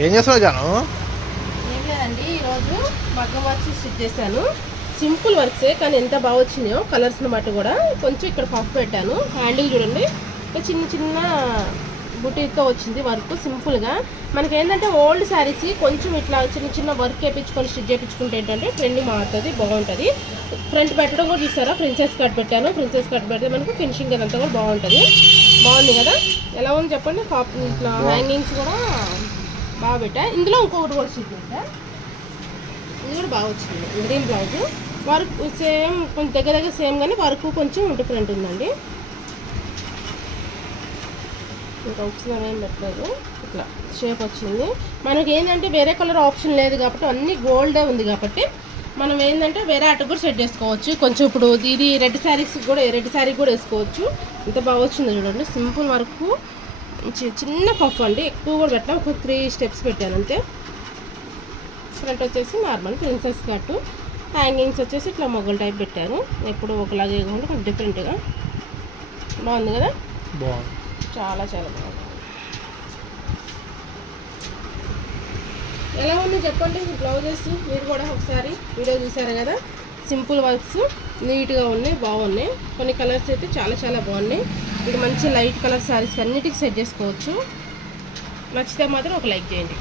ఏం చేస్తున్నావు జాను? ఏం లేదండి, ఈరోజు మగ్గం వర్క్ స్టిచ్ చేశాను. సింపుల్ వర్క్సే కానీ ఎంత బాగా వచ్చినాయో కలర్స్ని బట్టి కూడా. కొంచెం ఇక్కడ పఫ్ పెట్టాను, హ్యాండిల్ చూడండి చిన్న చిన్న బుటీతో వచ్చింది వర్క్ సింపుల్గా. మనకి ఏంటంటే ఓల్డ్ శారీస్ కొంచెం ఇట్లా చిన్న చిన్న వర్క్ వేయించుకొని స్టిచ్ చేయించుకుంటే ఏంటంటే ట్రెండింగ్ మారుతుంది, బాగుంటుంది. ఫ్రంట్ పెట్టడం కూడా చూసారా, ప్రిన్సెస్ కట్ పెట్టాను. ప్రిన్సెస్ కట్ పెడితే మనకు ఫినిషింగ్ అదంతా కూడా బాగుంటుంది. బాగుంది కదా, ఎలా ఉంది చెప్పండి. ఇట్లా హ్యాంగింగ్స్ కూడా బాగా పెట్టా. ఇందులో ఇంకొకటి కూడా స్టిచ్ చేసా, ఇది కూడా బాగా వచ్చింది. గ్రీన్ బ్లౌజ్ వర్క్ సేమ్, కొంచెం దగ్గర దగ్గర సేమ్ కానీ వర్క్ కొంచెం డిఫరెంట్ ఉందండి. ఇంకా ఉక్స్లో ఏం పెట్టలేదు, ఇట్లా షేప్ వచ్చింది. మనకి ఏంటంటే వేరే కలర్ ఆప్షన్ లేదు కాబట్టి అన్నీ గోల్డే ఉంది కాబట్టి మనం ఏంటంటే వేరే అటు కూడా సెట్ చేసుకోవచ్చు. కొంచెం ఇప్పుడు ఇది రెడ్ శారీస్ కూడా, రెడ్ శారీ కూడా వేసుకోవచ్చు. ఇంత బాగా వచ్చింది చూడండి. సింపుల్ వర్క్, చిన్న పఫ్ అండి, ఎక్కువ కూడా పెట్టా, ఒక 3 స్టెప్స్ పెట్టాను అంతే. ఫ్రంట్ వచ్చేసి నార్మల్ ప్రిన్సెస్ కట్, హ్యాంగింగ్స్ వచ్చేసి ఇట్లా మొగ్గల టైప్ పెట్టాను. ఎప్పుడు ఒకలాగే కాకుండా కొంచెం డిఫరెంట్గా బాగుంది కదా. బాగుంది, చాలా చాలా బాగుంది. ఎలా ఉంది చెప్పండి బ్లౌజెస్. మీరు కూడా ఒకసారి వీడియో చూసారు కదా. సింపుల్ వర్క్స్ నీట్గా ఉన్నాయి, బాగున్నాయి. కొన్ని కలర్స్ అయితే చాలా చాలా బాగున్నాయి. ఇది మంచి లైట్ కలర్ శారీస్ అన్నిటికీ సెట్ చేసుకోవచ్చు. నచ్చితే మాత్రం ఒక లైక్ చేయండి.